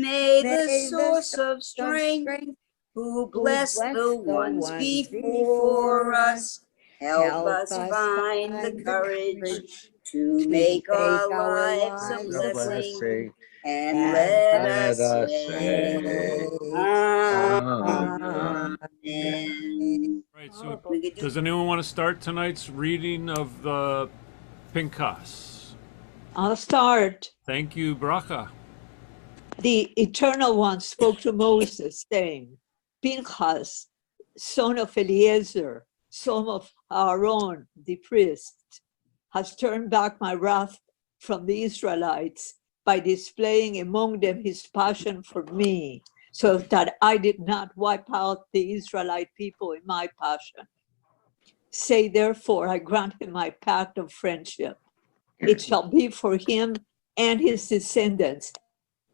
May the source of strength, who bless the ones before us, help us find the courage to make our lives a blessing, and let us say, Amen. Right, so does anyone want to start tonight's reading of the Pinchas? I'll start. Thank you, Bracha. The Eternal One spoke to Moses, saying, Pinchas, son of Eliezer, son of Aaron, the priest, has turned back my wrath from the Israelites by displaying among them his passion for me, so that I did not wipe out the Israelite people in my passion. Say, therefore, I grant him my pact of friendship. It shall be for him and his descendants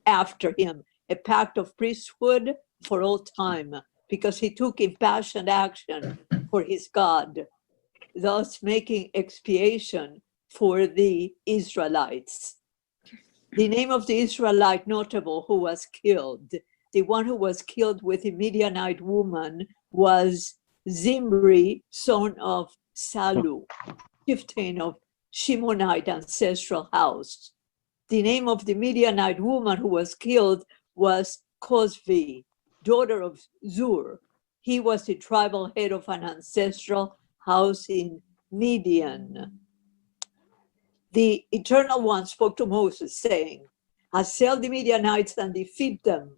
after him a pact of priesthood for all time, because he took impassioned action for his God, thus making expiation for the Israelites. The name of the Israelite notable who was killed, the one who was killed with the Midianite woman, was Zimri, son of Salu, chieftain of Shimonite ancestral house. The name of the Midianite woman who was killed was Cosbi, daughter of Zur. He was the tribal head of an ancestral house in Midian. The Eternal One spoke to Moses, saying, assail the Midianites and defeat them,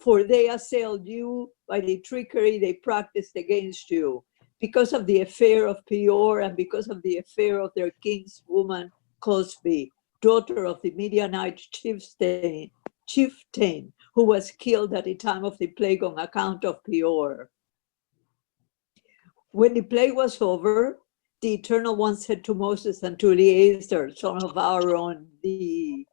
for they assailed you by the trickery they practiced against you, because of the affair of Peor and because of the affair of their king's woman, Cosbi, daughter of the Midianite chieftain, who was killed at the time of the plague on account of Peor. When the plague was over, the Eternal One said to Moses and to Eleazar, son of Aaron, the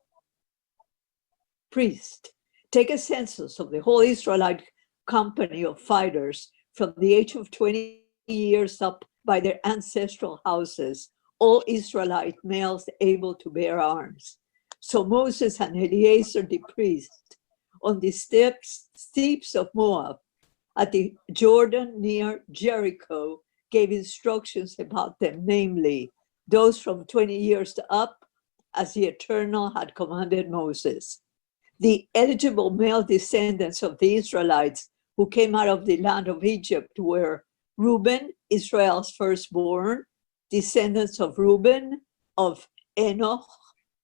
priest, take a census of the whole Israelite company of fighters from the age of 20 years up by their ancestral houses, all Israelite males able to bear arms. So Moses and Eleazar the priest, on the steeps of Moab, at the Jordan near Jericho, gave instructions about them, namely, those from 20 years up, as the Eternal had commanded Moses. The eligible male descendants of the Israelites who came out of the land of Egypt were Reuben, Israel's firstborn, descendants of Reuben, of Enoch,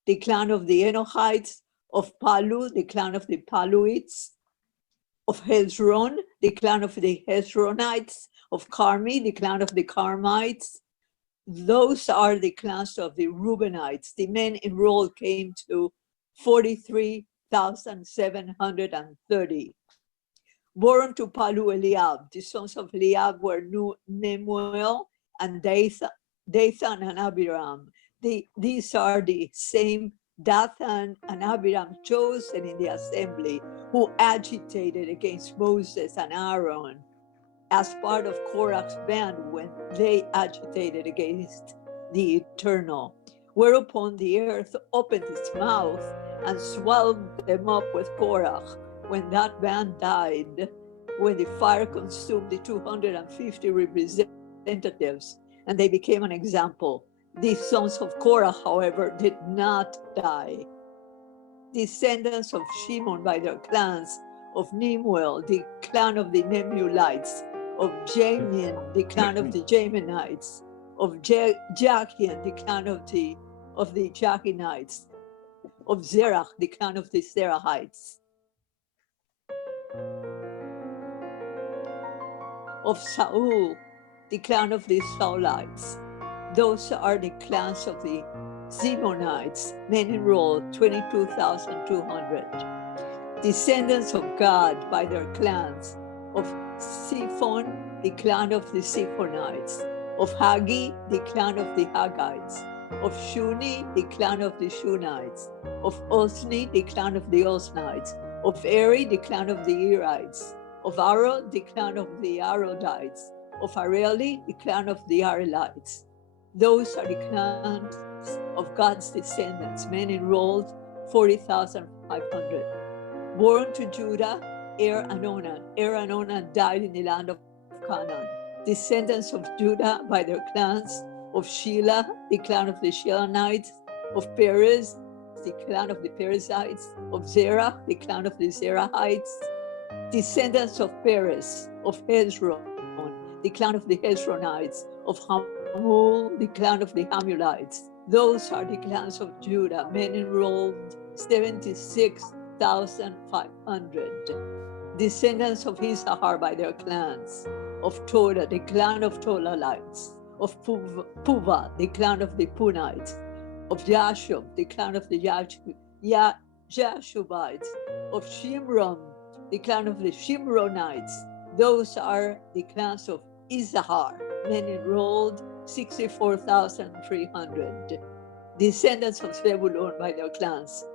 the clan of the Enochites, of Palu, the clan of the Paluites, of Hezron, the clan of the Hezronites, of Carmi, the clan of the Carmites. Those are the clans of the Reubenites. The men enrolled came to 43,730. Born to Palu Eliab, the sons of Eliab were Nemuel and Dathan and Abiram. These are the same Dathan and Abiram chosen in the assembly who agitated against Moses and Aaron as part of Korach's band when they agitated against the Eternal. Whereupon the earth opened its mouth and swallowed them up with Korach when that band died, when the fire consumed the 250 representatives and they became an example. The sons of Korah, however, did not die. Descendants of Shimon by their clans, of Nemuel, the clan of the Nemuelites, of Jamin, the clan of the Jaminites, of Jachin, the clan of the Jachinites, of Zerach, the clan of the Zerahites, of Saul, the clan of the Saulites. Those are the clans of the Zimonites, men enrolled 22,200. Descendants of Gad by their clans, of Siphon, the clan of the Siphonites, of Hagi, the clan of the Haggites, of Shuni, the clan of the Shunites, of Osni, the clan of the Osnites, of Eri, the clan of the Erites, of Aro, the clan of the Arodites, of Areli, the clan of the Arelites. Those are the clans of God's descendants, men enrolled 40,500. Born to Judah, Anonan. Anonan died in the land of Canaan. Descendants of Judah by their clans, of Shelah, the clan of the Shelonites, of Perez, the clan of the Perizzites, of Zerah, the clan of the Zerahites, descendants of Perez, of Hezron, the clan of the Hezronites, of Hamul, the clan of the Hamulites. Those are the clans of Judah, men enrolled 76,500. Descendants of Issachar by their clans, of Torah, the clan of Tolalites, of Puva, the clan of the Punites, of Yashub, the clan of the Jashubites, of Shimron, the clan of the Shimronites. Those are the clans of Issachar, men enrolled 64,300. Descendants of Zebulun by their clans,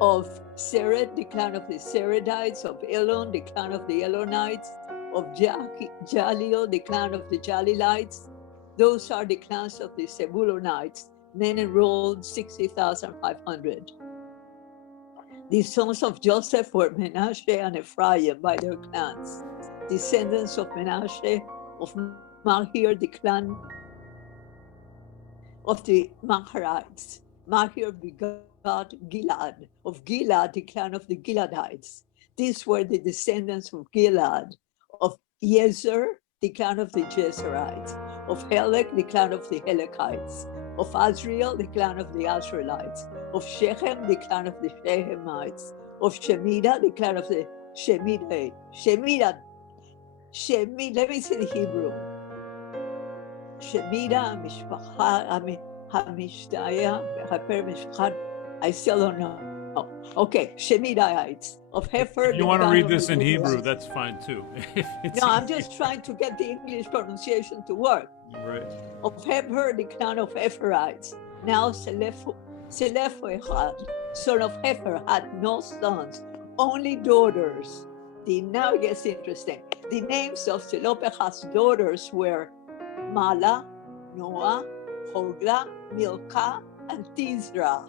of Sered, the clan of the Seredites, of Elon, the clan of the Elonites, of Jalil, the clan of the Jalilites. Those are the clans of the Zebulunites, men enrolled 60,500. The sons of Joseph were Menashe and Ephraim by their clans. Descendants of Menashe, of Mahir, the clan of the Maharites. Mahir begot Gilad, of Gilad, the clan of the Giladites. These were the descendants of Gilad, of Yezer, the clan of the Jezerites, of Helek, the clan of the Helekites, of Azriel, the clan of the Azraelites, of Shechem, the clan of the Shechemites, of Shemida, the clan of the Shemidai. Shemida, let me say the Hebrew. Shemida, Hamishtaya, I still don't know. Okay, Shemidaites of Hefer. If you want to read this in Hebrew, that's fine too. No, I'm just trying to get the English pronunciation to work. Right. Of Hefer, the clan of Heferites. Now Selefechad, son of Hefer, had no sons, only daughters. Now it gets interesting. The names of Zelophehad's daughters were Mala, Noah, Hogla, Milcah, and Tizrah.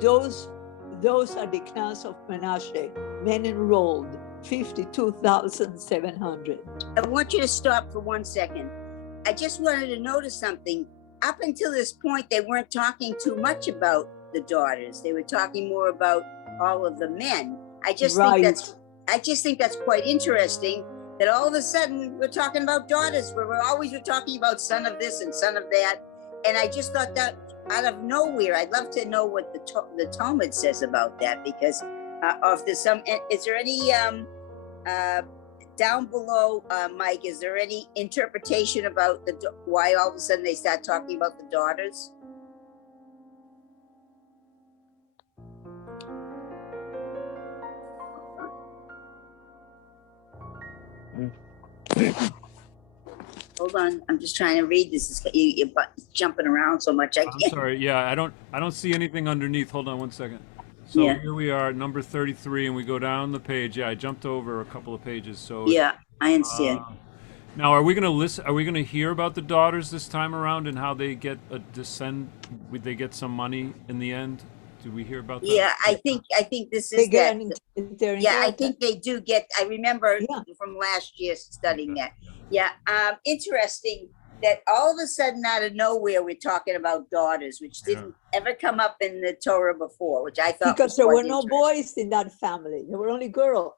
Those are the clans of Menashe, men enrolled 52,700. I want you to stop for 1 second. I just wanted to notice something. Up until this point, they weren't talking too much about the daughters. They were talking more about all of the men. I just think that's quite interesting that all of a sudden we're talking about daughters, where we're talking about son of this and son of that. And I just thought that out of nowhere, I'd love to know what the Talmud says about that, because if there's some, is there any, down below, Mike, is there any interpretation about why all of a sudden they start talking about the daughters? Hold on, I'm just trying to read this. You're jumping around so much. I'm sorry. Yeah, I don't see anything underneath. Hold on 1 second. So Here we are, number 33, and we go down the page. Yeah, I jumped over a couple of pages. So yeah, I understand. Now, are we going to listen? Are we going to hear about the daughters this time around and how they get they get some money in the end? Do we hear about that? Yeah, I think this is that. Yeah, I think they do get. I remember from last year studying that. Yeah, interesting that all of a sudden out of nowhere we're talking about daughters, which didn't ever come up in the Torah before, which I thought because there were no boys in that family. There were only girls.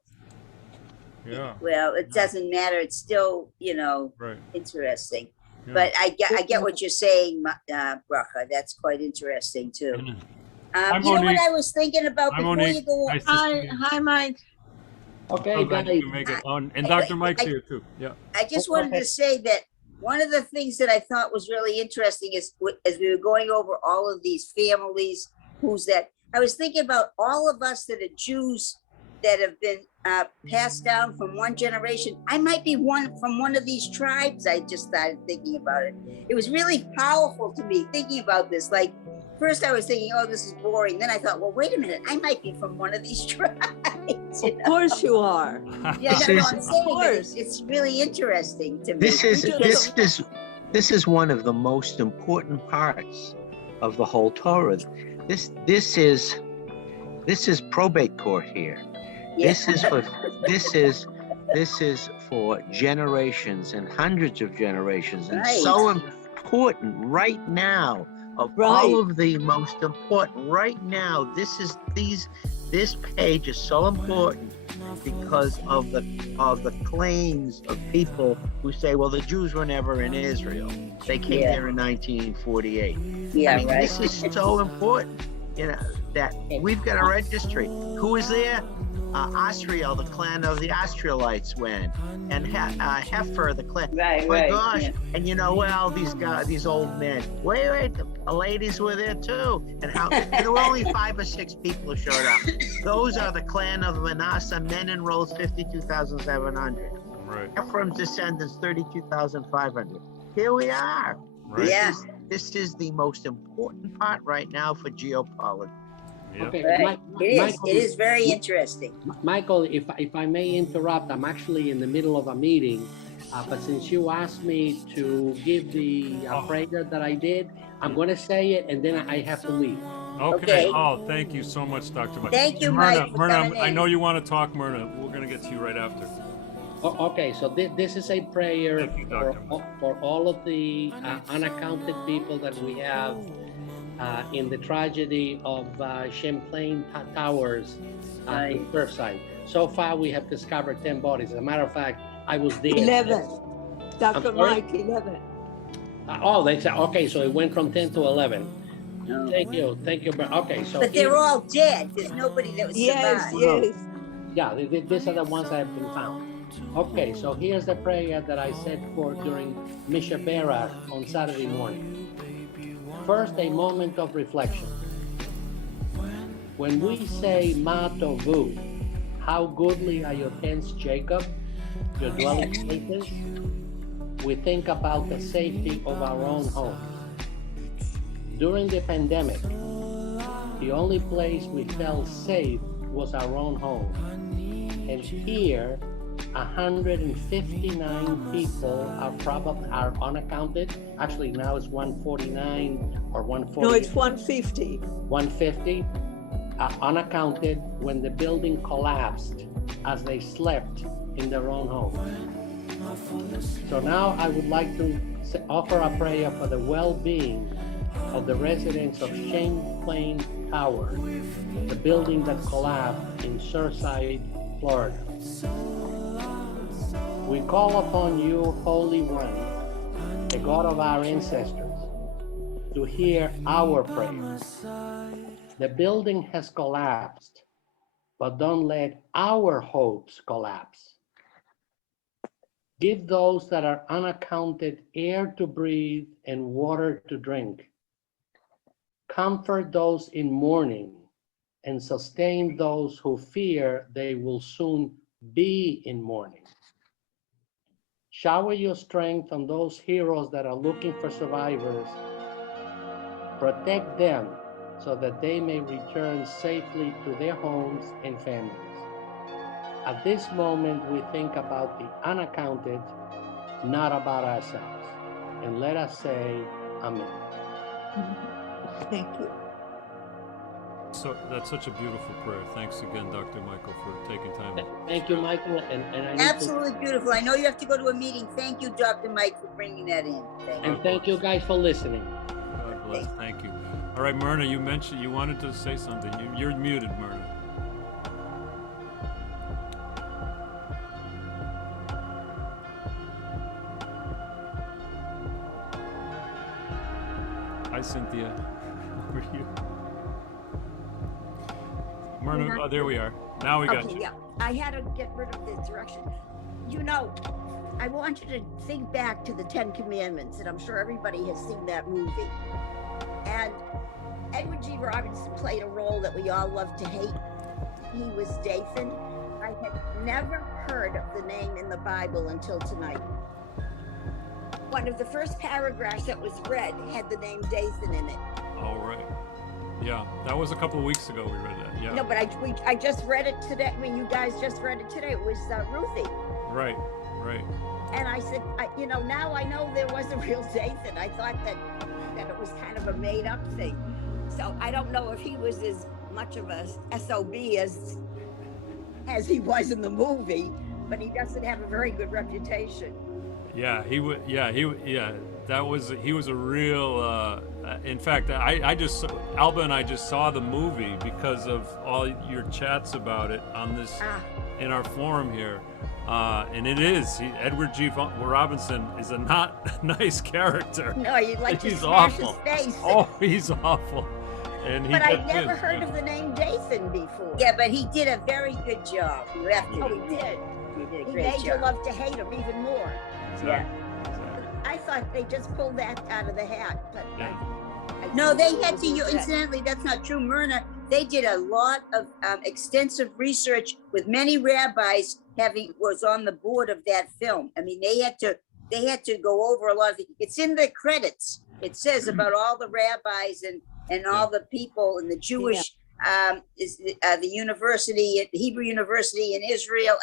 Yeah. Well, it doesn't matter. It's still, interesting. Yeah. But I get what you're saying, Bracha. That's quite interesting too. You know what I was thinking about before you go on? Hi, Mike. Okay, and Dr. Mike's here too. Yeah. I just wanted to say that one of the things that I thought was really interesting is as we were going over all of these families, I was thinking about all of us that are Jews that have been passed down from one generation. I might be from one of these tribes. I just started thinking about it. It was really powerful to me thinking about this. Like, first I was thinking, oh, this is boring. Then I thought, well, wait a minute. I might be from one of these tribes. Of course you are. Yeah, I'm saying it's really interesting to me. This is one of the most important parts of the whole Torah. This is probate court here. This is for this is for generations and hundreds of generations, and so important right now. Of all of the most important right now, this page is so important because of the claims of people who say, well, the Jews were never in Israel. They came here in 1948. Yeah, I mean, this is so important, that we've got a registry. Who is there? Asriel, the clan of the Australites went, and Heifer, the clan. My gosh! Yeah. And these old men. Wait, the ladies were there too. And there were only 5 or 6 people who showed up. Those are the clan of Manasseh. Men enrolled 52,700. Right. Ephraim's descendants 32,500. Here we are. Right. This is the most important part right now for geopolitics. Yep. Okay, It is very interesting. Michael, if I may interrupt, I'm actually in the middle of a meeting, but since you asked me to give the prayer that I did, I'm going to say it and then I have to leave. Okay. Oh, thank you so much, Dr. Mike. Thank you, Myrna. Mike. I know you want to talk, Myrna. We're going to get to you right after. Okay, so this is a prayer Thank you, for all of the unaccounted people that we have in the tragedy of Champlain Towers in Surfside. So far, we have discovered 10 bodies. As a matter of fact, I was there. 11. Dr. Mike, 11. They said, okay, so it went from 10 to 11. No. Thank you. Okay, so. But they're all dead. There's nobody that was survived. Yes. Yeah, these are the ones that have been found. Okay, so here's the prayer that I said for during Misha Bera on Saturday morning. First, a moment of reflection. When we say Ma Tovu, how goodly are your tents, Jacob, your dwelling places, we think about the safety of our own homes. During the pandemic, the only place we felt safe was our own home. And here, 159 people are unaccounted. Actually, now it's 149 or 140. No, it's 150. 150 unaccounted when the building collapsed as they slept in their own home. So now I would like to offer a prayer for the well-being of the residents of Champlain Tower, the building that collapsed in Surfside, Florida. We call upon you, Holy One, the God of our ancestors, to hear our prayers. The building has collapsed, but don't let our hopes collapse. Give those that are unaccounted air to breathe and water to drink. Comfort those in mourning and sustain those who fear they will soon be in mourning. Shower your strength on those heroes that are looking for survivors. Protect them so that they may return safely to their homes and families. At this moment, we think about the unaccounted, not about ourselves. And let us say, Amen. Thank you. So that's such a beautiful prayer. Thanks again, Dr. Michael, for taking time. Thank you, Michael. And I need Absolutely beautiful. I know you have to go to a meeting. Thank you, Dr. Mike, for bringing that in. Thank you guys for listening. God bless. Thank you. All right, Myrna, you mentioned you wanted to say something. You're muted, Myrna. Hi, Cynthia. How are you? Myrna, there we are. Now we got you. Yeah, I had to get rid of the direction. You know, I want you to think back to the 10 Commandments, and I'm sure everybody has seen that movie. And Edward G. Robinson played a role that we all love to hate. He was Dathan. I had never heard of the name in the Bible until tonight. One of the first paragraphs that was read had the name Dathan in it. All right. Yeah, that was a couple of weeks ago we read that. Yeah. No, but I just read it today. I mean, you guys just read it today. It was Ruthie. Right. And I said, now I know there was a real Dathan. I thought that it was kind of a made up thing. So I don't know if he was as much of a SOB as as he was in the movie, but he doesn't have a very good reputation. Yeah, he would. Yeah, that was he was a real. In fact, I just Alba and I just saw the movie because of all your chats about it on this in our forum here, and it is Edward G. Robinson is a not nice character. No, you'd like to He's smash awful. his face. Oh, he's awful. And he But I'd just never is, heard yeah. of the name Dathan before. Yeah, but he did a very good job. You have to Oh, he did. He did a He great made you job. love to hate him even more. Yeah. I thought they just pulled that out of the hat, but Yeah. I No, they think had it to. was that. Incidentally, that's not true, Myrna. They did a lot of extensive research with many rabbis. Was on the board of that film. I mean, they had to go over a lot of it. It's in the credits. It says about all the rabbis and all the people in the Jewish the university, the Hebrew University in Israel.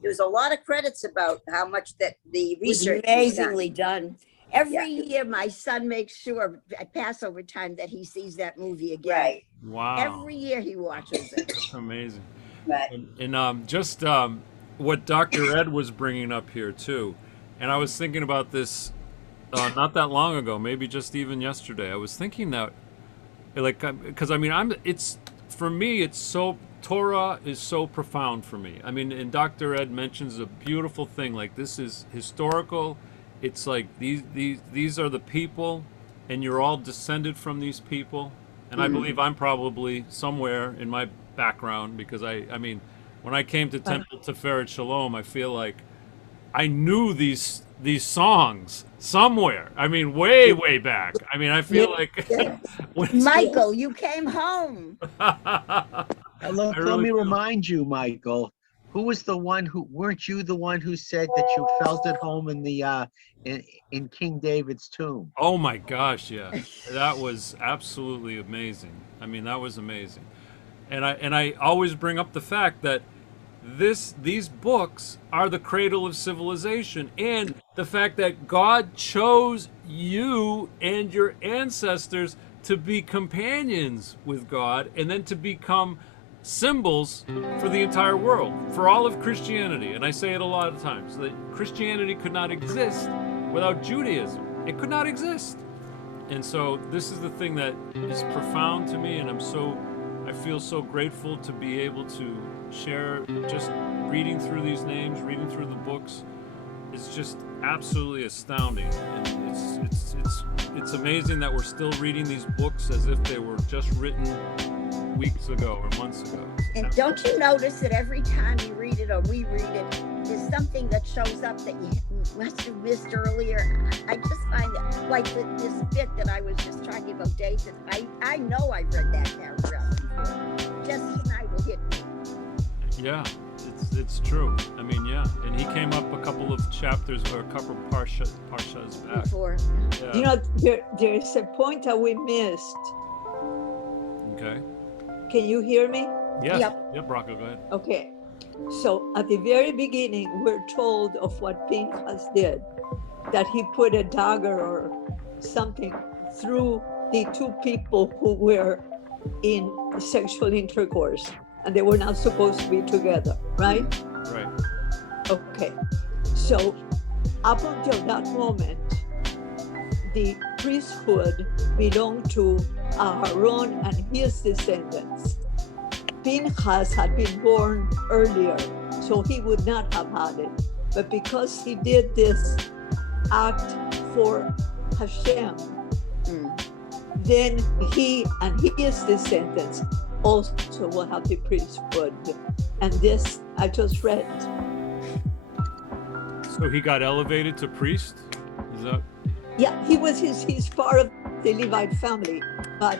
There was a lot of credits about how much that the It was research was done. amazingly done. Every Yeah. year, my son makes sure at Passover time that he sees that movie again. Right, Wow. Every year he watches it. That's amazing. right. And just what Dr. Ed was bringing up here too, and I was thinking about this not that long ago, maybe just even yesterday. I was thinking that, like, because I mean, it's for me, it's so Torah is so profound for me. I mean, and Dr. Ed mentions a beautiful thing, like this is historical. It's like these are the people, and you're all descended from these people. And I believe I'm probably somewhere in my background because I mean, when I came to Temple Tiferet Shalom, I feel like I knew these songs somewhere. I mean, way back. I mean, I feel like Michael, you came home. Let really me do. remind you, Michael, who was the one weren't you the one who said that you felt at home in the in King David's tomb? Oh my gosh, yeah. That was absolutely amazing. I mean, that was amazing. And I always bring up the fact that these books are the cradle of civilization, and the fact that God chose you and your ancestors to be companions with God and then to become symbols for the entire world, for all of Christianity. And I say it a lot of times that Christianity could not exist without Judaism. It could not exist. And so this is the thing that is profound to me, and I feel so grateful to be able to share. Just reading through these names, reading through the books, is just absolutely astounding. And it's amazing that we're still reading these books as if they were just written weeks ago or months ago. And don't you notice that every time you read it or we read it, there's something that shows up that you must have missed earlier? I just find that, like this bit that I was just talking about, Dathan, I know I've read that paragraph before. Just tonight will hit me. Yeah, it's true. I mean, yeah, and he came up a couple of chapters or a couple of parshas back. Before. Yeah. You know, there's a point that we missed. Okay. Can you hear me? Yes. Yep. Rocco, go ahead. Okay. So at the very beginning, we're told of what Pinchas did, that he put a dagger or something through the two people who were in sexual intercourse, and they were not supposed to be together, right? Right. Okay. So up until that moment, the priesthood belonged to Aaron and his descendants. Pinchas had been born earlier, so he would not have had it. But because he did this act for Hashem, then he and his descendants also will have the priesthood. And this I just read. So he got elevated to priest? Is that? Yeah, he's part of the Levite family, but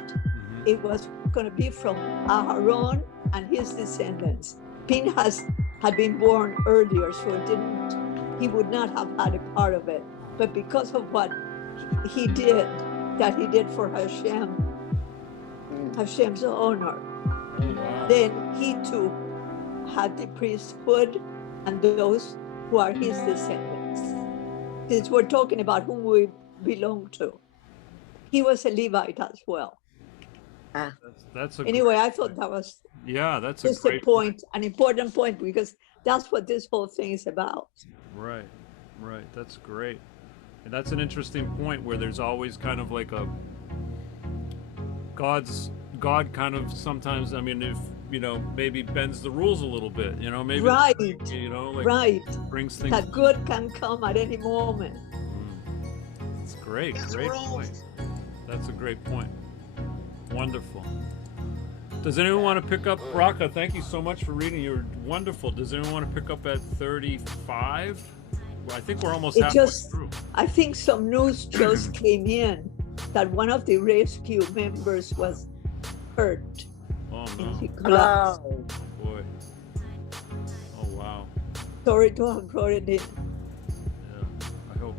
it was going to be from Aaron and his descendants. Pinchas had been born earlier, so he would not have had a part of it. But because of what he did, that he did for Hashem's honor, then he too had the priesthood and those who are his descendants. Since we're talking about whom we belong to, he was a Levite as well. That's a Anyway, great I thought point. that was Yeah, that's a just a great point, an important point, because that's what this whole thing is about. Right, right. That's great. And that's an interesting point where there's always kind of like a God kind of sometimes, I mean, if, you know, maybe bends the rules a little bit, you know, maybe, Right, you know, like right. brings things. That good can come at any moment. It's great, Yes, great rules. point. That's a great point. Wonderful. Does anyone want to pick up, Raka? Thank you so much for reading. You're wonderful. Does anyone want to pick up at 35? Well, I think we're almost It halfway just, through. I think some news just came in that one of the rescue members was hurt Oh and no, he collapsed. Oh, boy. Oh wow. Sorry to have brought it in. Yeah. I hope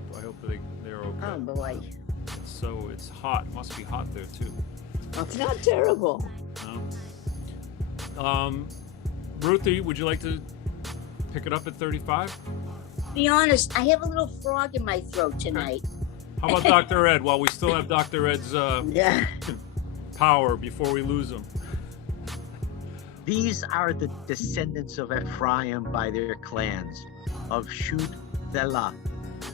they're okay. oh boy. So it's hot. Must be hot there too. It's not terrible. No? Ruthie, would you like to pick it up at 35? To be honest, I have a little frog in my throat tonight. How about Dr. Ed? While we still have Dr. Ed's Yeah. power before we lose him. These are the descendants of Ephraim by their clans, of Shuthelah,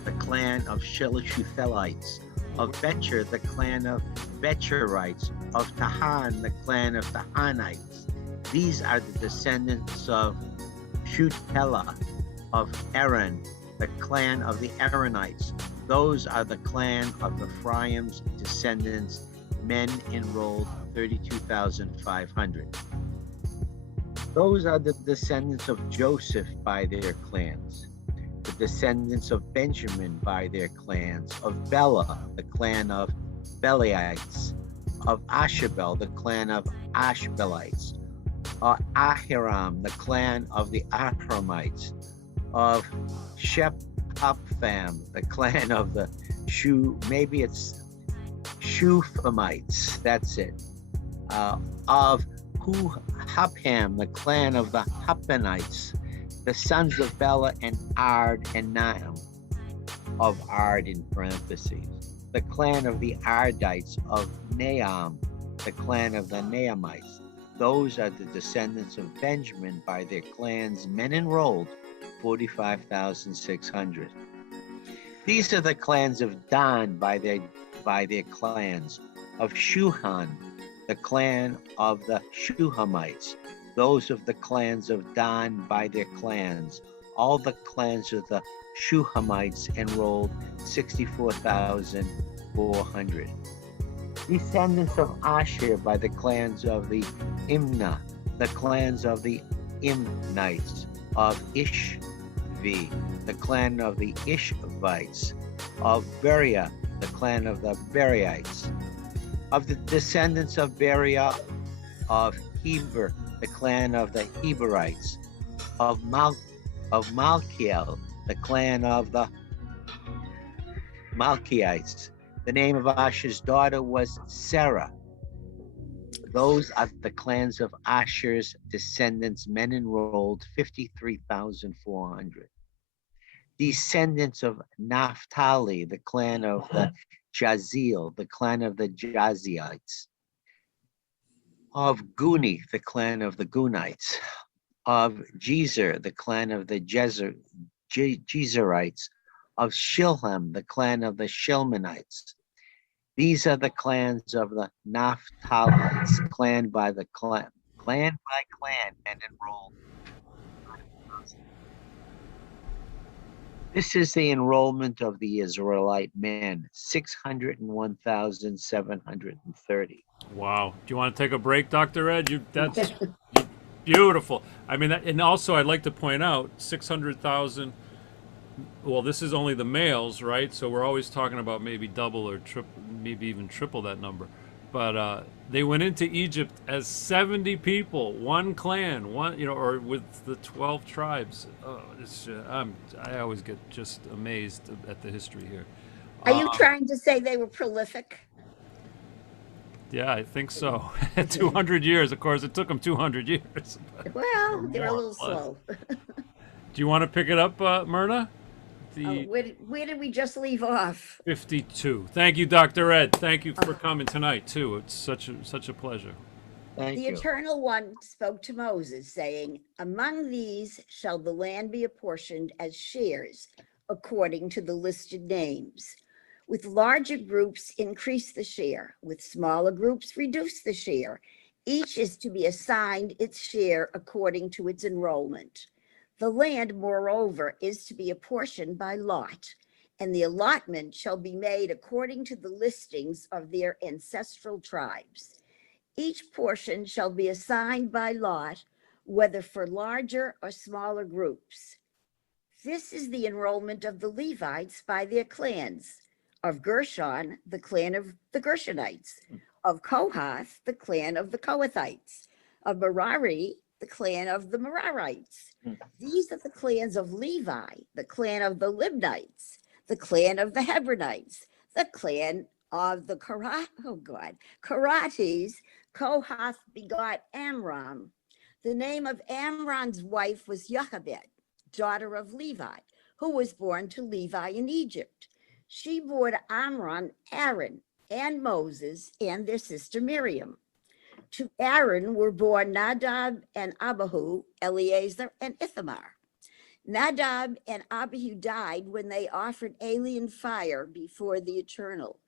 the clan of Shelushuthelites, of Becher, the clan of Becherites, of Tahan, the clan of Tahanites. These are the descendants of Shuthelah, of Aaron, the clan of the Aaronites. Those are the clan of Ephraim's descendants, men enrolled 32,500. Those are the descendants of Joseph by their clans, the descendants of Benjamin by their clans, of Bela, the clan of Belaites, of Ashabel, the clan of Ashbelites, of Ahiram, the clan of the Ahramites, of Shephappham, the clan of the Shuphamites, that's it, of Huhapham, the clan of the Huppanites, the sons of Bela and Ard and Naam, of Ard in parentheses, the clan of the Ardites, of Naam, the clan of the Naamites. Those are the descendants of Benjamin by their clans, men enrolled, 45,600. These are the clans of Dan by their clans, of Shuhan, the clan of the Shuhamites, those of the clans of Dan by their clans. All the clans of the Shuhamites enrolled 64,400. Descendants of Asher by the clans of the Imnah, the clans of the Imnites, of Ishvi, the clan of the Ishvites, of Beria, the clan of the Beriites, of the descendants of Beria, of Heber, the clan of the Heberites, of Malkiel, the clan of the Malkiites. The name of Asher's daughter was Sarah. Those are the clans of Asher's descendants, men enrolled, 53,400. Descendants of Naphtali, the clan of the Jaziel, the clan of the Jaziites, of Guni, the clan of the Gunites, of Jezer, the clan of the Jezerites, of Shilham, the clan of the Shilmanites. These are the clans of the Naphtalites, clan by clan, and enrolled. This is the enrollment of the Israelite men, 601,730. Wow. Do you want to take a break, Dr. Ed? That's beautiful. I mean, and also I'd like to point out 600,000. Well, this is only the males, right? So we're always talking about maybe double or triple, maybe even triple that number. But they went into Egypt as 70 people, one clan, or with the 12 tribes. Oh, I always get just amazed at the history here. Are you trying to say they were prolific? Yeah, I think so. 200 years, of course. It took them 200 years. Well, they're a little slow. Do you want to pick it up, Myrna? Where did we just leave off? 52. Thank you, Dr. Ed. Thank you for coming tonight too. It's such a pleasure. Thank The you. Eternal One spoke to Moses, saying, "Among these shall the land be apportioned as shares, according to the listed names. With larger groups, increase the share. With smaller groups, reduce the share. Each is to be assigned its share according to its enrollment. The land, moreover, is to be apportioned by lot, and the allotment shall be made according to the listings of their ancestral tribes. Each portion shall be assigned by lot, whether for larger or smaller groups. This is the enrollment of the Levites by their clans. Of Gershon, the clan of the Gershonites. Of Kohath, the clan of the Kohathites. Of Merari, the clan of the Merarites. These are the clans of Levi, the clan of the Libnites, the clan of the Hebronites, the clan of the Karates. Kohath begot Amram. The name of Amram's wife was Jochebed, daughter of Levi, who was born to Levi in Egypt. She bore to Amram Aaron and Moses and their sister Miriam. To Aaron were born Nadab and Abihu, Eleazar and Ithamar. Nadab and Abihu died when they offered alien fire before the Eternal.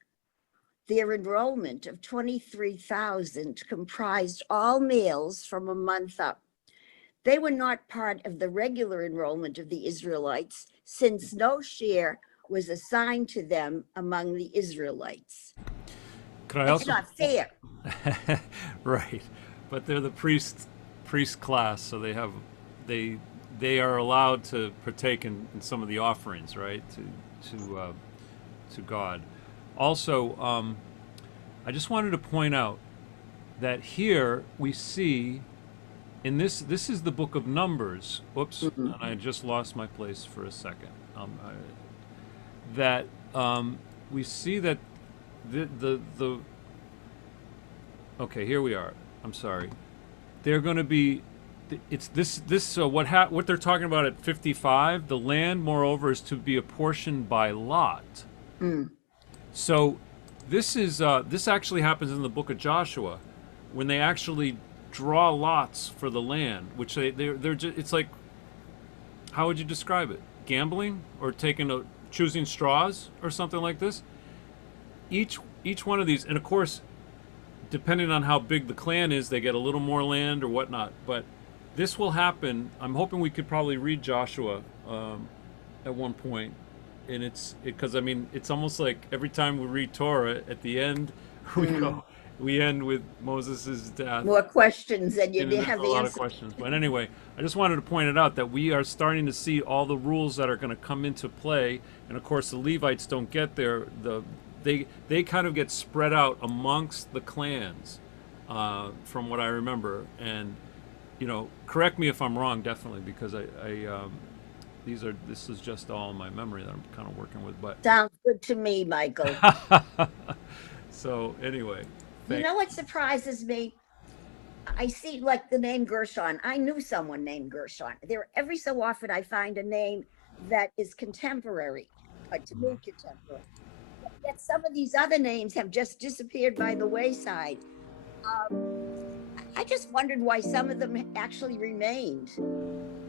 Their enrollment of 23,000 comprised all males from a month up. They were not part of the regular enrollment of the Israelites, since no share was assigned to them among the Israelites. It's not fair. Right, but they're the priest class, so they are allowed to partake in some of the offerings, right, to God. Also, I just wanted to point out that here we see in this is the book of Numbers. Whoops, and I just lost my place for a second. We see that the okay, here we are. I'm sorry. They're going to be. It's this. What they're talking about at 55. The land, moreover, is to be apportioned by lot. So, this actually happens in the book of Joshua, when they actually draw lots for the land, which they're just, it's like, how would you describe it? Gambling or choosing straws or something like this. Each one of these, and of course, depending on how big the clan is, they get a little more land or whatnot. But this will happen. I'm hoping we could probably read Joshua at one point. And because I mean, it's almost like every time we read Torah, at the end, we end with Moses' death. More questions than you have a lot answers. of questions. But anyway, I just wanted to point it out that we are starting to see all the rules that are going to come into play. And of course, the Levites don't get they kind of get spread out amongst the clans, from what I remember. And, correct me if I'm wrong, definitely, because this is just all in my memory that I'm kind of working with, but Sounds good to me, Michael. So anyway, You know what surprises me? I see like the name Gershon. I knew someone named Gershon. Every so often I find a name that is contemporary, to me contemporary. Yet some of these other names have just disappeared by the wayside. I just wondered why some of them actually remained.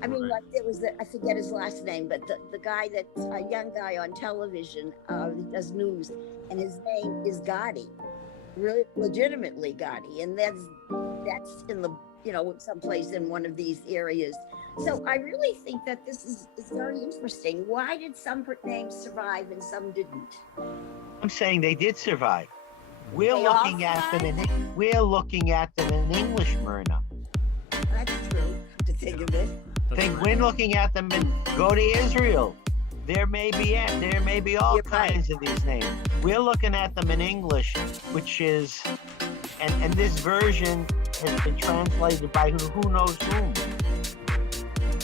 I mean, like there was I forget his last name, but the guy that's a young guy on television, he does news, and his name is Gotti, really legitimately Gotti, and that's in the someplace in one of these areas. So I really think that this is very interesting. Why did some names survive and some didn't? I'm saying they did survive. We're looking at them in English, Myrna. That's true, to think of it. We're looking at them and go to Israel. There may be all kinds of these names. We're looking at them in English, which is, and this version has been translated by who knows whom.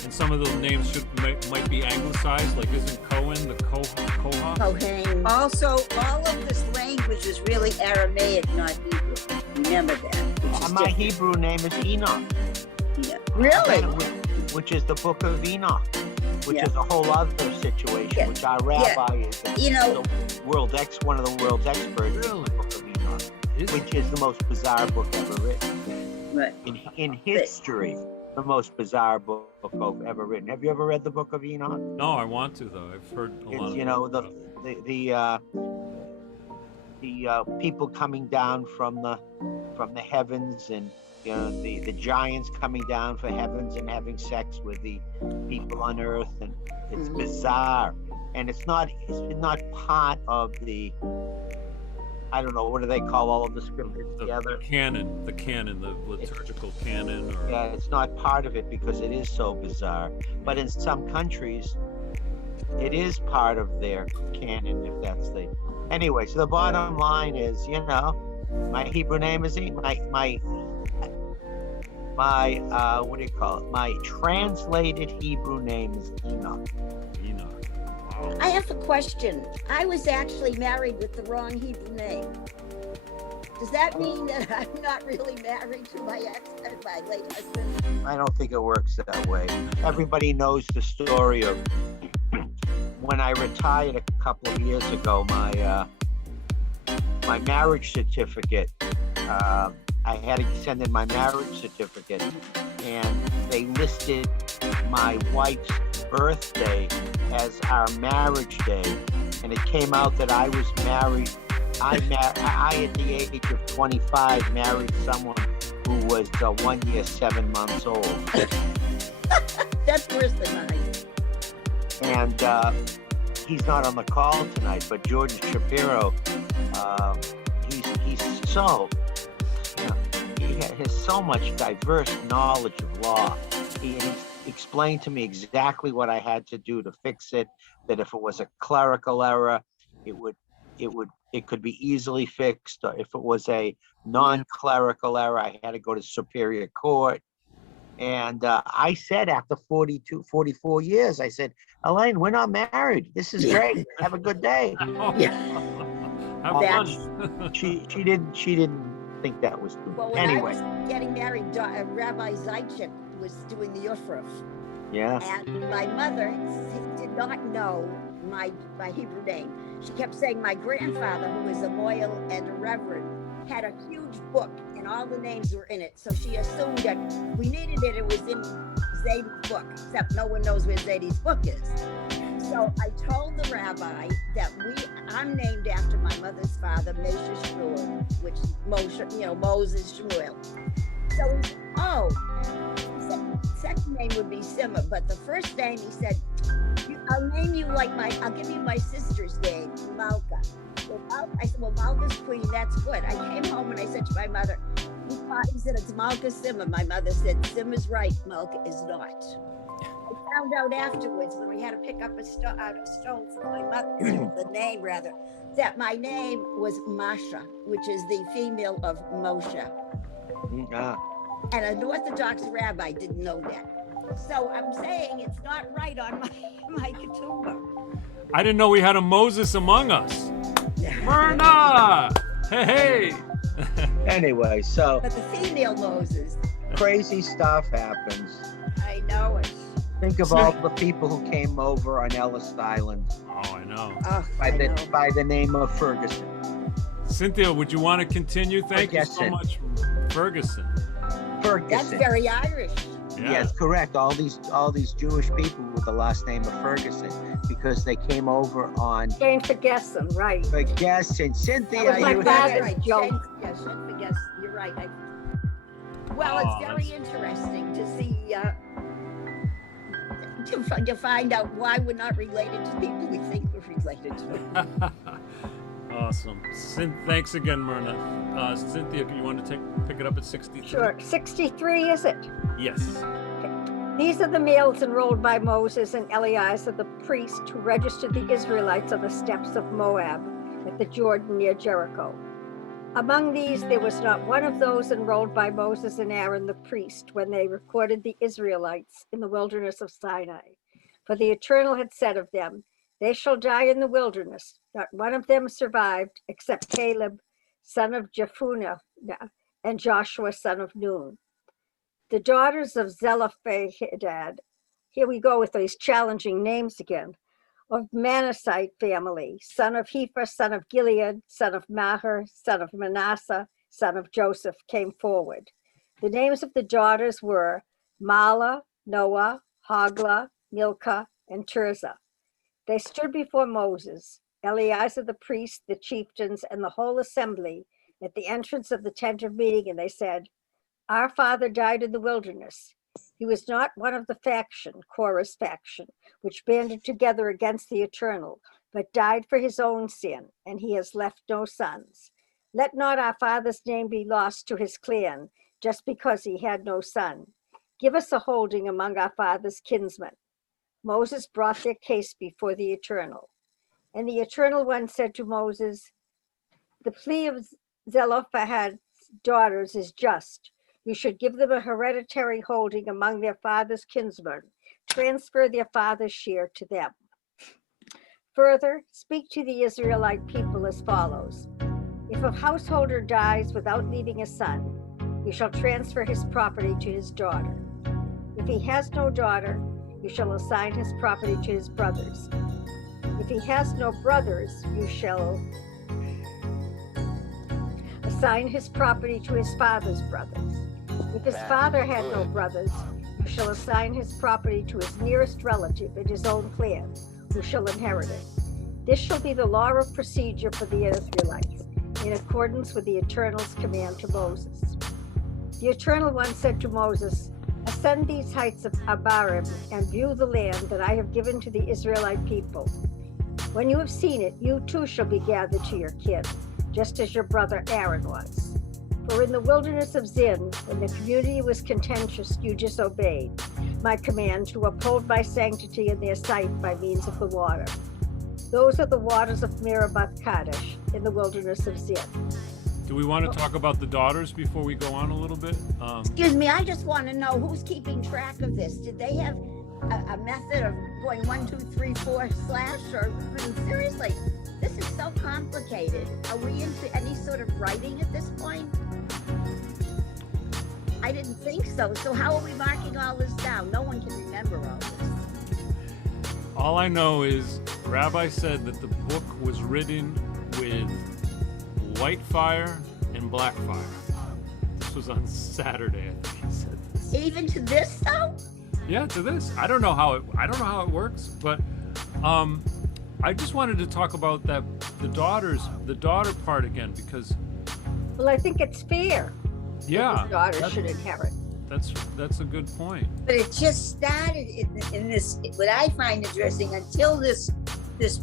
And some of those names might be anglicized, like isn't Cohen the Kohath? Kohen. Also, all of this language is really Aramaic, not Hebrew. Remember that. My Hebrew name is Enoch. Really? Which is the book of Enoch. which Yeah. is a whole other situation, Yeah. which our rabbi is You know, one of the world's experts in Really? the book of Enoch, Is which is the most bizarre book ever written. right. In history, the most bizarre book ever written. Have you ever read the book of Enoch? No, I want to though. I've heard a lot. It's, Of you know, the people coming down from the heavens, and you know the giants coming down from heavens and having sex with the people on earth, and it's bizarre, and it's not part of the, I don't know, what do they call all of the scriptures together? the canon, the liturgical canon, or Yeah, it's not part of it because it is so bizarre. But in some countries, it is part of their canon, if that's the. Anyway, so the bottom line is, you know, my Hebrew name is my what do you call it? My translated Hebrew name is Enoch. Enoch. Wow. I have a question. I was actually married with the wrong Hebrew name. Does that mean that I'm not really married to my late husband? I don't think it works that way. Everybody knows the story of when I retired a couple of years ago. My marriage certificate. I had to send in my marriage certificate, and they listed my wife's birthday as our marriage day, and it came out that I was married. I at the age of 25 married someone who was 1 year 7 months old. That's worse than mine. And he's not on the call tonight, but Jordan Shapiro, he's so, you know, he has so much diverse knowledge of law. He's explained to me exactly what I had to do to fix it. That if it was a clerical error, it could be easily fixed. Or if it was a non-clerical error, I had to go to Superior Court. And I said after 44 years, I said, Elaine, we're not married. This is great. Have a good day. Yeah. Have That's- fun. She didn't think that was good. Well, when Anyway, I was getting married, Rabbi Zaitchik was doing the Yufruf. yeah. And my mother did not know my Hebrew name. She kept saying my grandfather, who was a moil and a reverend, had a huge book and all the names were in it. So she assumed that we needed it. It was in Zadie's book, except no one knows where Zadie's book is. So I told the rabbi that I'm named after my mother's father, Mesha Shmuel, which is Moses Shmuel. So he said, oh, he said, second name would be Simma, but the first name, he said, I'll name you I'll give you my sister's name, Malka. So I said, well, Malka's queen, that's good. I came home and I said to my mother, he said, it's Malka Simma. My mother said, Simma's right, Malka is not. I found out afterwards when we had to pick up a stone for my mother, the name rather, that my name was Masha, which is the female of Moshe. And an Orthodox rabbi didn't know that. So I'm saying it's not right on my ketubah. I didn't know we had a Moses among us. Myrna! Hey! Anyway, so But the female Moses, crazy stuff happens. I know it. Think of all the people who came over on Ellis Island Oh, I know. Oh, by the name of Ferguson. Cynthia, would you want to continue? Thank you so Ferguson. much, Ferguson. Ferguson. That's very Irish. Yeah. Yes, correct. All these Jewish people with the last name of Ferguson because they came over on Jane Ferguson, right. Ferguson. Cynthia, That was my you father. had Right, Joke. Shane Ferguson, you're right. Well, it's very interesting to see, to find out why we're not related to people we think we're related to. Awesome. Thanks again, Myrna. Cynthia, you want to pick it up at 63? Sure. 63, is it? Yes. These are the males enrolled by Moses and Eleazar the priest who registered the Israelites on the steppes of Moab at the Jordan near Jericho. Among these, there was not one of those enrolled by Moses and Aaron the priest when they recorded the Israelites in the wilderness of Sinai. For the Eternal had said of them, they shall die in the wilderness. Not one of them survived except Caleb, son of Jephunneh, and Joshua, son of Nun. The daughters of Zelophehad here we go with these challenging names again, of Manassite family, son of Hepher, son of Gilead, son of Maher, son of Manasseh, son of Joseph, came forward. The names of the daughters were Mahlah, Noah, Hoglah, Milcah, and Tirzah. They stood before Moses, Eleazar the priest, the chieftains, and the whole assembly at the entrance of the tent of meeting, and they said, "Our father died in the wilderness. He was not one of the faction, Korah's faction, which banded together against the Eternal, but died for his own sin, and he has left no sons. Let not our father's name be lost to his clan, just because he had no son. Give us a holding among our father's kinsmen." Moses brought their case before the Eternal. And the Eternal One said to Moses, "The plea of Zelophehad's daughters is just. You should give them a hereditary holding among their father's kinsmen. Transfer their father's share to them. Further, speak to the Israelite people as follows. If a householder dies without leaving a son, you shall transfer his property to his daughter. If he has no daughter, you shall assign his property to his brothers. If he has no brothers, you shall assign his property to his father's brothers. If his father had no brothers, you shall assign his property to his nearest relative in his own clan, who shall inherit it. This shall be the law of procedure for the Israelites, in accordance with the Eternal's command to Moses." The Eternal One said to Moses, "Ascend these heights of Abarim and view the land that I have given to the Israelite people. When you have seen it, you too shall be gathered to your kin, just as your brother Aaron was. For in the wilderness of Zin, when the community was contentious, you disobeyed my command to uphold my sanctity in their sight by means of the water. Those are the waters of Meribah Kadesh in the wilderness of Zin." Do we want to talk about the daughters before we go on a little bit? Excuse me, I just want to know who's keeping track of this. Did they have a method of going 1, 2, 3, 4 slash? Or, I mean, seriously, this is so complicated. Are we into any sort of writing at this point? I didn't think so. So how are we marking all this down? No one can remember all this. All I know is Rabbi said that the book was written with white fire and black fire. This was on Saturday, I think he said this. Even to this though? Yeah, to this. I don't know how it works, but I just wanted to talk about the daughter part again, because Well, I think it's fair. yeah, His daughter should inherit. that's a good point. But it just started in this, what I find interesting, until this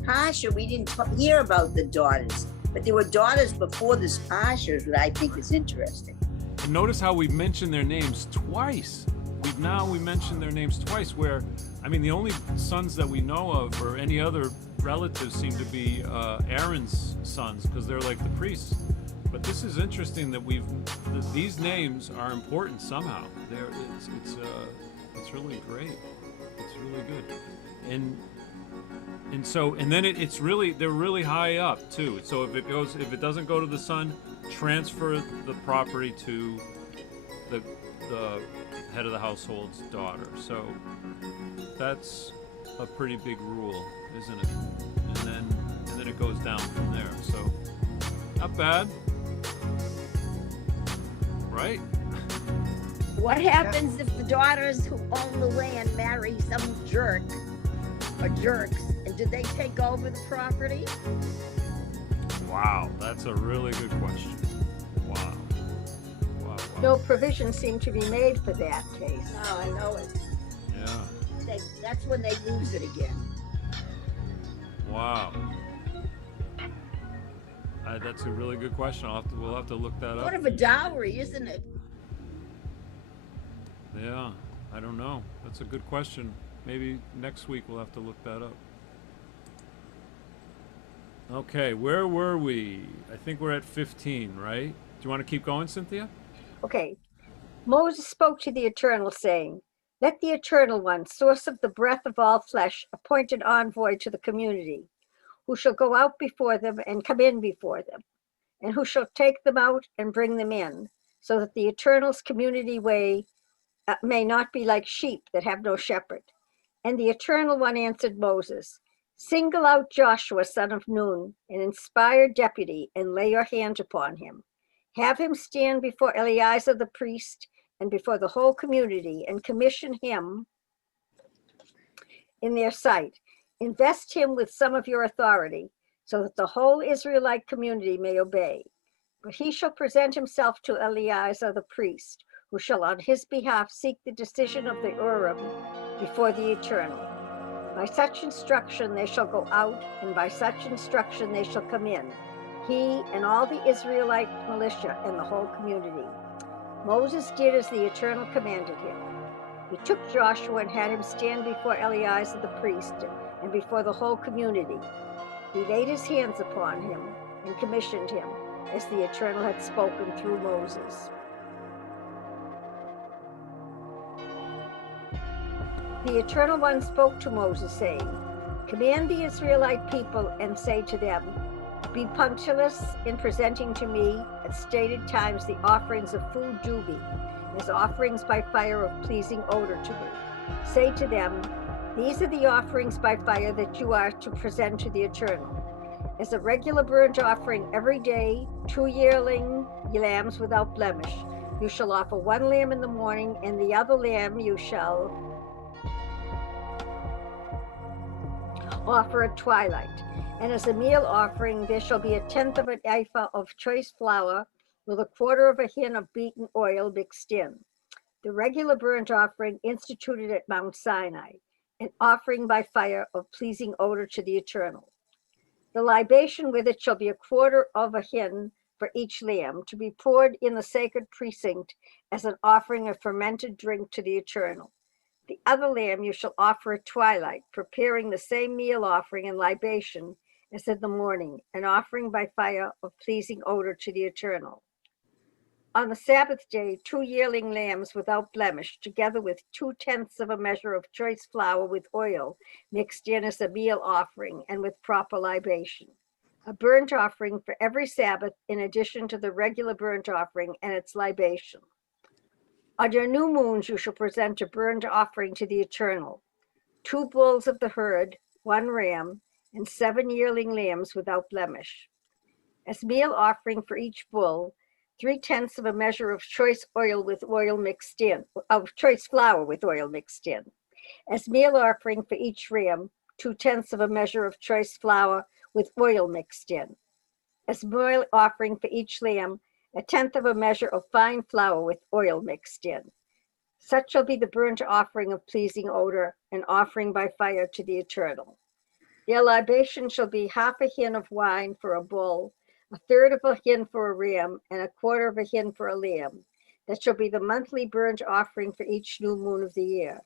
Pasha, we didn't hear about the daughters. But there were daughters before this Pasha, what I think is interesting. And notice how we mentioned their names twice. We mentioned their names twice, where, I mean, the only sons that we know of or any other relatives seem to be Aaron's sons, because they're like the priests. But this is interesting that these names are important somehow. It's really great. It's really good. And then they're really high up too. So if it doesn't go to the son, transfer the property to the head of the household's daughter. So that's a pretty big rule, isn't it? And then it goes down from there. So not bad, right? What happens if the daughters who own the land marry some jerk or jerks, and do they take over the property? Wow, that's a really good question. Wow. No provision seemed to be made for that case. No, I know it. Yeah. That's when they lose it again. Wow. That's a really good question. We'll have to look that up. Sort of a dowry, isn't it? Yeah, I don't know. That's a good question. Maybe next week we'll have to look that up. Okay, where were we? I think we're at 15, right? Do you want to keep going, Cynthia? Okay. Moses spoke to the Eternal, saying, "Let the Eternal One, source of the breath of all flesh, appoint an envoy to the community, who shall go out before them and come in before them, and who shall take them out and bring them in, so that the Eternal's community way may not be like sheep that have no shepherd. And the Eternal One answered Moses, single out Joshua, son of Nun, an inspired deputy, and lay your hand upon him. Have him stand before Eleazar the priest and before the whole community, and commission him in their sight. Invest him with some of your authority, so that the whole Israelite community may obey. But he shall present himself to Eleazar the priest, who shall on his behalf seek the decision of the Urim before the Eternal. By such instruction they shall go out, and by such instruction they shall come in, he and all the Israelite militia and the whole community. Moses did as the Eternal commanded him. He took Joshua and had him stand before Eleazar the priest and before the whole community. He laid his hands upon him and commissioned him, as the Eternal had spoken through Moses. The Eternal One spoke to Moses, saying, command the Israelite people and say to them, be punctuous in presenting to me at stated times the offerings of food due me, as offerings by fire of pleasing odor to me. Say to them, these are the offerings by fire that you are to present to the Eternal. As a regular burnt offering every day, 2 yearling lambs without blemish. You shall offer 1 lamb in the morning, and the other lamb you shall offer at twilight. And as a meal offering, there shall be 1/10 of an ephah of choice flour with 1/4 of a hin of beaten oil mixed in. The regular burnt offering instituted at Mount Sinai, an offering by fire of pleasing odor to the Eternal. The libation with it shall be 1/4 of a hin for each lamb, to be poured in the sacred precinct as an offering of fermented drink to the Eternal. The other lamb you shall offer at twilight, preparing the same meal offering and libation as in the morning, an offering by fire of pleasing odor to the Eternal. On the Sabbath day, 2 yearling lambs without blemish, together with 2/10 of a measure of choice flour with oil mixed in as a meal offering and with proper libation. A burnt offering for every Sabbath in addition to the regular burnt offering and its libation. On your new moons, you shall present a burnt offering to the Eternal, 2 bulls of the herd, 1 ram, and 7 yearling lambs without blemish. As meal offering for each bull, 3/10 of a measure of choice oil with oil mixed in, of choice flour with oil mixed in. As meal offering for each ram, 2/10 of a measure of choice flour with oil mixed in. As meal offering for each lamb, 1/10 of a measure of fine flour with oil mixed in. Such shall be the burnt offering of pleasing odor, an offering by fire to the Eternal. Their libation shall be 1/2 a hin of wine for a bull, 1/3 of a hin for a ram, and 1/4 of a hin for a lamb. That shall be the monthly burnt offering for each new moon of the year.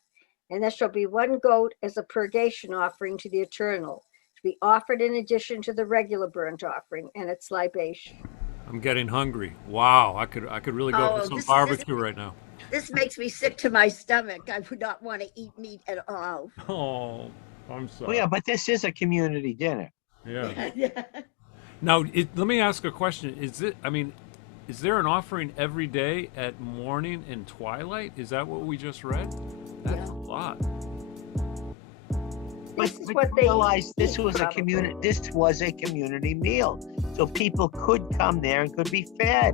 And there shall be 1 goat as a purgation offering to the Eternal, to be offered in addition to the regular burnt offering and its libation. I'm getting hungry. Wow, I could really go for some barbecue right now. This makes me sick to my stomach. I would not want to eat meat at all. Oh, I'm sorry. Well, yeah, but this is a community dinner. Yeah. Now, let me ask a question. Is there an offering every day at morning and twilight? Is that what we just read? That's a lot. This is But what they realize this eat, was a probably. community. This was a community meal, so people could come there and could be fed.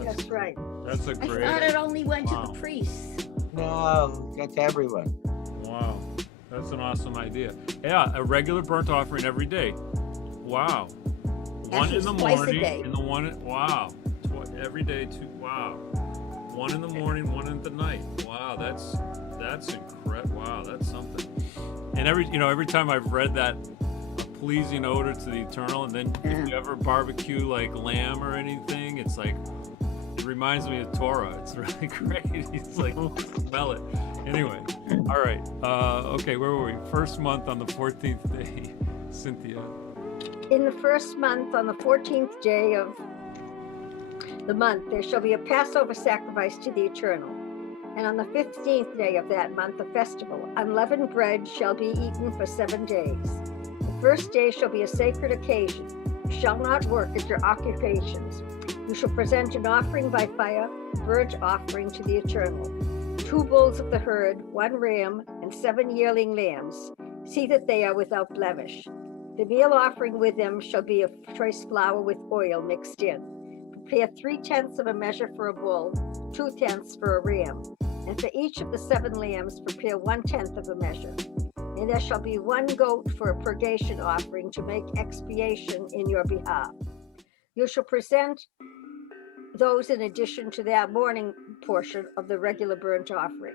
That's right. That's a I great. thought it only went Wow. to the priests. No, that's everywhere. Wow, that's an awesome idea. Yeah, a regular burnt offering every day. Wow. One in the twice a morning, day. and the one. Wow. Every day too. Wow. One in the morning, one in the night. Wow, that's incredible. Wow, that's something. And every time I've read that, a pleasing odor to the Eternal, and then if you ever barbecue like lamb or anything, it's like it reminds me of Torah. It's really great. It's like smell it. Anyway, all right. Okay, where were we? First month on the 14th day, Cynthia. In the first month, on the 14th day of the month, there shall be a Passover sacrifice to the Eternal. And on the 15th day of that month, a festival. Unleavened bread shall be eaten for 7 days. The first day shall be a sacred occasion. You shall not work at your occupations. You shall present an offering by fire, burnt offering to the Eternal. 2 bulls of the herd, 1 ram, and 7 yearling lambs. See that they are without blemish. The meal offering with them shall be of choice flour with oil mixed in. Prepare 3/10 of a measure for a bull, 2/10 for a ram, and for each of the 7 lambs prepare 1/10 of a measure. And there shall be 1 goat for a purgation offering to make expiation in your behalf. You shall present those in addition to that morning portion of the regular burnt offering.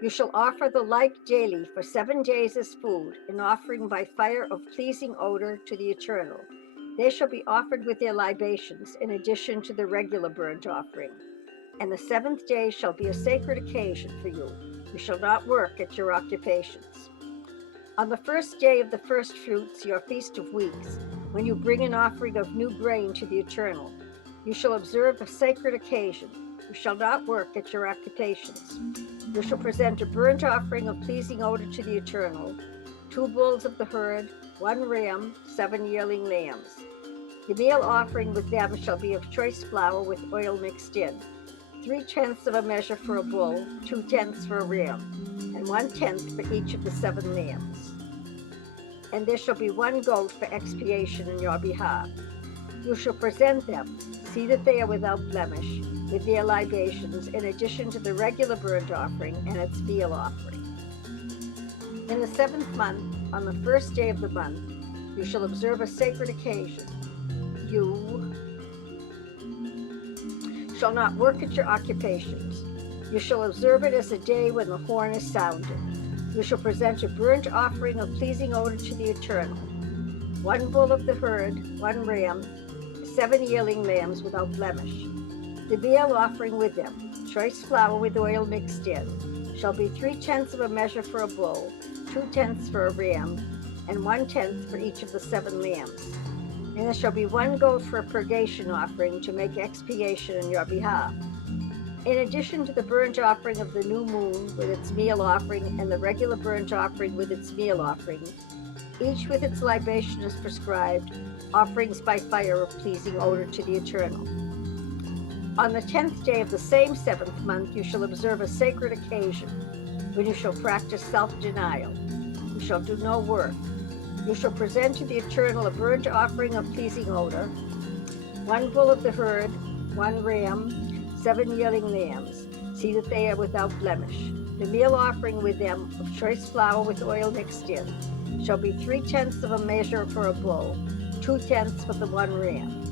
You shall offer the like daily for 7 days as food, an offering by fire of pleasing odor to the Eternal. They shall be offered with their libations in addition to the regular burnt offering. And the 7th day shall be a sacred occasion for you. You shall not work at your occupations. On the 1st day of the first fruits, your feast of weeks, when you bring an offering of new grain to the Eternal, you shall observe a sacred occasion. You shall not work at your occupations. You shall present a burnt offering of pleasing odor to the Eternal, 2 bulls of the herd, 1 ram, 7 yearling lambs. The meal offering with them shall be of choice flour with oil mixed in, 3/10 of a measure for a bull, 2/10 for a ram, and 1/10 for each of the 7 lambs. And there shall be 1 goat for expiation in your behalf. You shall present them, see that they are without blemish, with their libations, in addition to the regular burnt offering and its meal offering. In the 7th month, on the 1st day of the month, you shall observe a sacred occasion. You shall not work at your occupations. You shall observe it as a day when the horn is sounded. You shall present a burnt offering of pleasing odor to the Eternal. 1 bull of the herd, 1 ram, 7 yearling lambs without blemish. The meal offering with them, choice flour with oil mixed in, shall be 3/10 of a measure for a bull, 2/10 for a ram, and 1/10 for each of the 7 lambs. And there shall be 1 goat for a purgation offering to make expiation in your behalf. In addition to the burnt offering of the new moon with its meal offering and the regular burnt offering with its meal offering, each with its libation as prescribed, offerings by fire of pleasing odor to the Eternal. On the 10th day of the same 7th month, you shall observe a sacred occasion, when you shall practice self-denial. You shall do no work. You shall present to the Eternal a burnt offering of pleasing odor, 1 bull of the herd, 1 ram, 7 yearling lambs. See that they are without blemish. The meal offering with them, of choice flour with oil mixed in, shall be 3/10 of a measure for a bull, 2/10 for the 1 ram,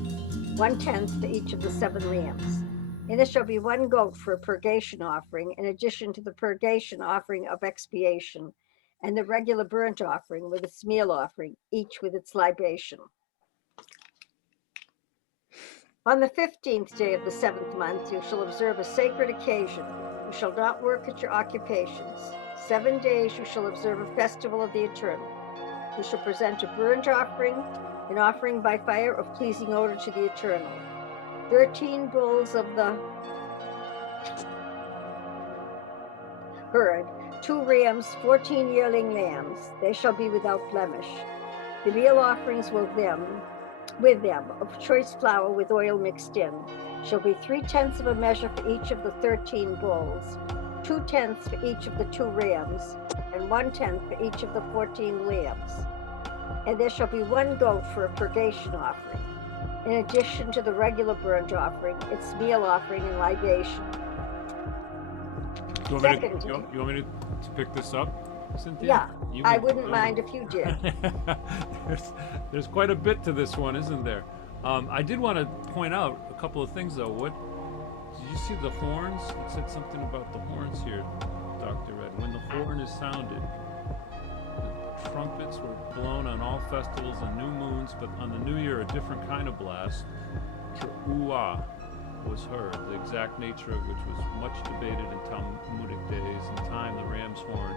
1/10 for each of the 7 lambs. And there shall be 1 goat for a purgation offering, in addition to the purgation offering of expiation, and the regular burnt offering with its meal offering, each with its libation. On the 15th day of the 7th month, you shall observe a sacred occasion. You shall not work at your occupations. 7 days you shall observe a festival of the Eternal. You shall present a burnt offering, an offering by fire of pleasing odor to the Eternal. 13 bulls of the herd, 2 rams, 14 yearling lambs. They shall be without blemish. The meal offerings with them, of choice flour with oil mixed in, shall be 3/10 of a measure for each of the 13 bulls, 2/10 for each of the 2 rams, and 1/10 for each of the 14 lambs. And there shall be 1 goat for a purgation offering, in addition to the regular burnt offering, its meal offering and libation. You want me to pick this up, Cynthia? Yeah, I wouldn't mind if you did. there's quite a bit to this one, isn't there? I did want to point out a couple of things, though. What did you see the horns? It said something about the horns here, Dr. Ed. When the horn is sounded, the trumpets were blown on all festivals and new moons, but on the new year, a different kind of blast, Teruah, was heard, the exact nature of which was much debated in Talmudic days. In time, the ram's horn,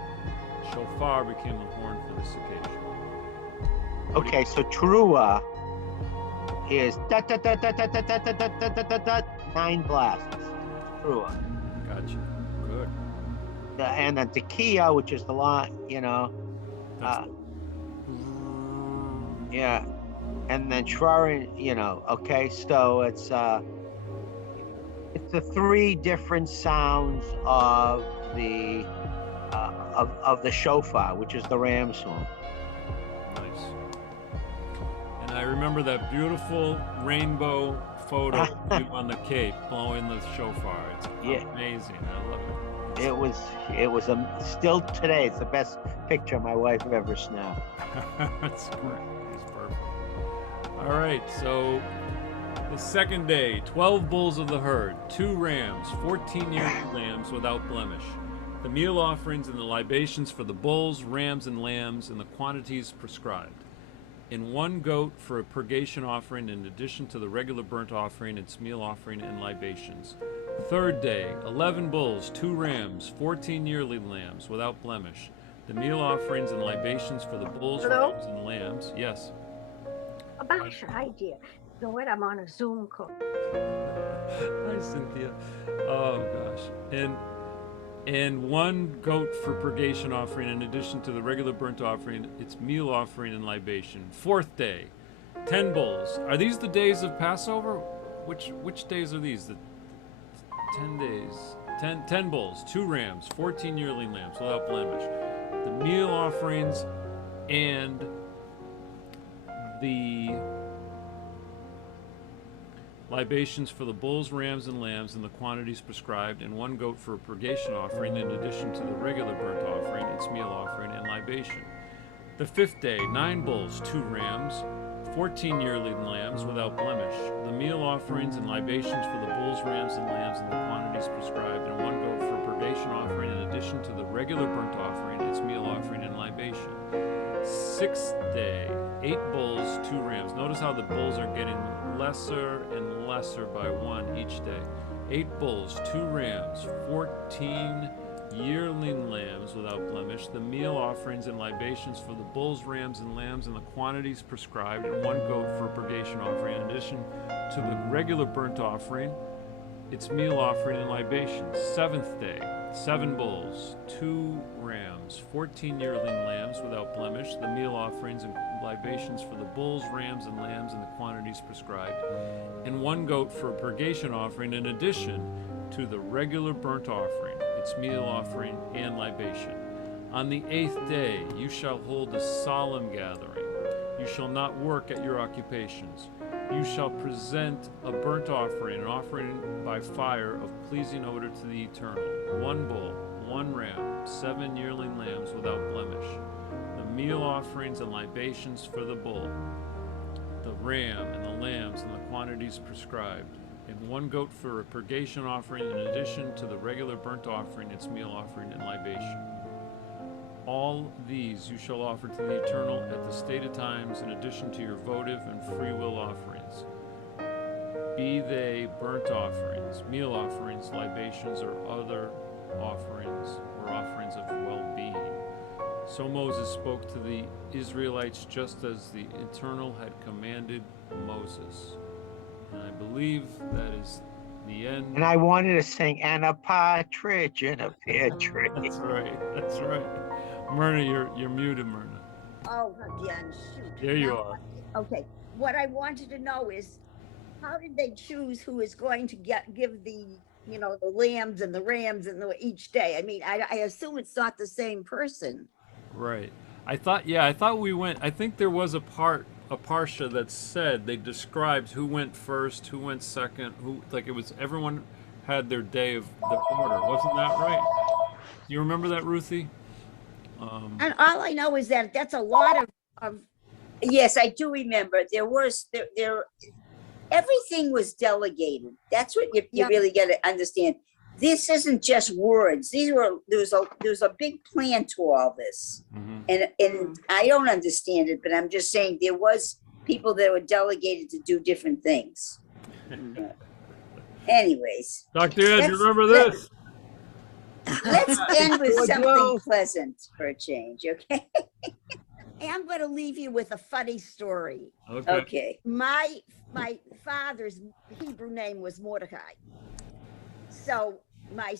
shofar, became the horn for this occasion. Okay, so Teruah is 9 blasts. Teruah. Gotcha. Good. And then Tekiah, which is the line, yeah. And then Shrarin, okay, so it's the 3 different sounds of the of the shofar, which is the ram song. Nice. And I remember that beautiful rainbow photo of you on the Cape blowing the shofar. It's amazing. I love it. It was still today. It's the best picture my wife ever snapped. That's great. It's perfect. All right, so the second day, 12 bulls of the herd, 2 rams, 14 yearly lambs without blemish. The meal offerings and the libations for the bulls, rams, and lambs in the quantities prescribed. And 1 goat for a purgation offering in addition to the regular burnt offering, its meal offering, and libations. Third day, 11 bulls, 2 rams, 14 yearly lambs without blemish. The meal offerings and libations for the bulls, Hello? rams, and lambs. Yes. About your idea. You know what? I'm on a Zoom call. Hi, Cynthia. Oh gosh. And 1 goat for purgation offering in addition to the regular burnt offering, its meal offering and libation. Fourth day, 10 bulls. Are these the days of Passover? Which days are these? The 10 days. 10 bulls, 2 rams, 14 yearly lambs without blemish. The meal offerings and the libations for the bulls, rams, and lambs in the quantities prescribed, and 1 goat for a purgation offering in addition to the regular burnt offering, its meal offering, and libation. The 5th day, 9 bulls, 2 rams, 14 yearly lambs without blemish. The meal offerings and libations for the bulls, rams, and lambs in the quantities prescribed, and 1 goat for a purgation offering in addition to the regular burnt offering, its meal offering, and libation. 6th day, 8 bulls, 2 rams. Notice how the bulls are getting lesser and lesser by 1 each day. 8 bulls, 2 rams, 14 yearling lambs without blemish. The meal offerings and libations for the bulls, rams, and lambs in the quantities prescribed, and 1 goat for a purgation offering in addition to the regular burnt offering, its meal offering and libation. 7th day, 7 bulls, 2 rams, 14 yearling lambs without blemish. The meal offerings and libations for the bulls, rams, and lambs in the quantities prescribed, and 1 goat for a purgation offering in addition to the regular burnt offering, its meal offering, and libation. On the 8th day you shall hold a solemn gathering. You shall not work at your occupations. You shall present a burnt offering, an offering by fire of pleasing odor to the Eternal. 1 bull, 1 ram, 7 yearling lambs without blemish. The meal offerings and libations for the bull, the ram, and the lambs in the quantities prescribed, and 1 goat for a purgation offering in addition to the regular burnt offering, its meal offering, and libation. All these you shall offer to the Eternal at the stated times in addition to your votive and free will offerings. Be they burnt offerings, meal offerings, libations, or other offerings, or offerings of well-being. So Moses spoke to the Israelites just as the Eternal had commanded Moses. And I believe that is the end. And I wanted to sing, and a partridge in a pear tree. That's right. That's right. Myrna, you're muted, Myrna. Oh, again, shoot. There you Now, are. Okay, what I wanted to know is, how did they choose who is going to give the, the lambs and the rams and each day? I mean, I assume it's not the same person. Right. I thought we went. I think there was a parsha that said they described who went first, who went second, it was everyone had their day of the order. Wasn't that right? Do you remember that, Ruthie? And all I know is that that's a lot of Yes, I do remember. There everything was delegated. That's what you really got to understand. This isn't just words. There was a big plan to all this. Mm-hmm. And I don't understand it, but I'm just saying there was people that were delegated to do different things. Anyways. Dr. Ed, you remember this? Let's end with something pleasant for a change, okay? I'm going to leave you with a funny story. Okay. My father's Hebrew name was Mordecai. So my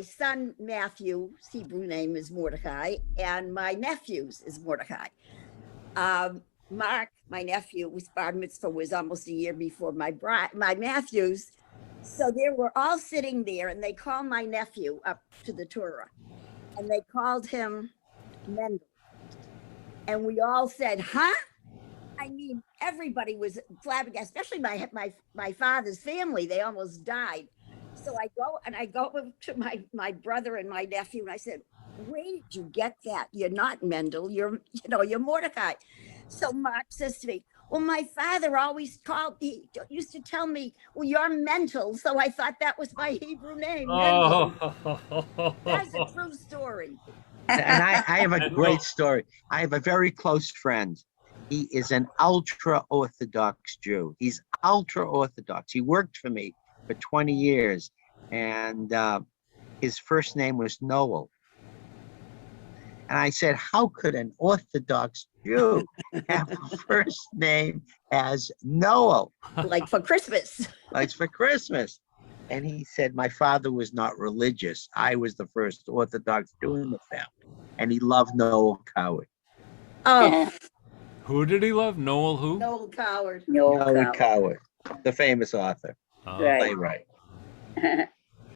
son Matthew's Hebrew name is Mordecai, and my nephew's is Mordecai. Mark, my nephew, was bar mitzvah was almost a year before my Matthew's. So they were all sitting there, and they called my nephew up to the Torah, and they called him Mendel. And we all said, huh? I mean, everybody was flabbergasted, especially my father's family. They almost died. So I go up to my brother and my nephew, and I said, where did you get that? You're not Mendel, you're Mordecai. So Mark says to me, well, my father always he used to tell me, well, you're Mendel. So I thought that was my Hebrew name, Mendel. That's a true story. And I have a great story. I have a very close friend. He is an ultra-Orthodox Jew. He's ultra-Orthodox. He worked for me for 20 years, and his first name was Noel. And I said, how could an Orthodox Jew have a first name as Noel? Like for Christmas. Like for Christmas. And he said, my father was not religious. I was the first Orthodox Jew in the family. And he loved Noel Coward. Oh, Who did he love? Noel who? Noel Coward. Noel Coward, the famous author, Right. playwright.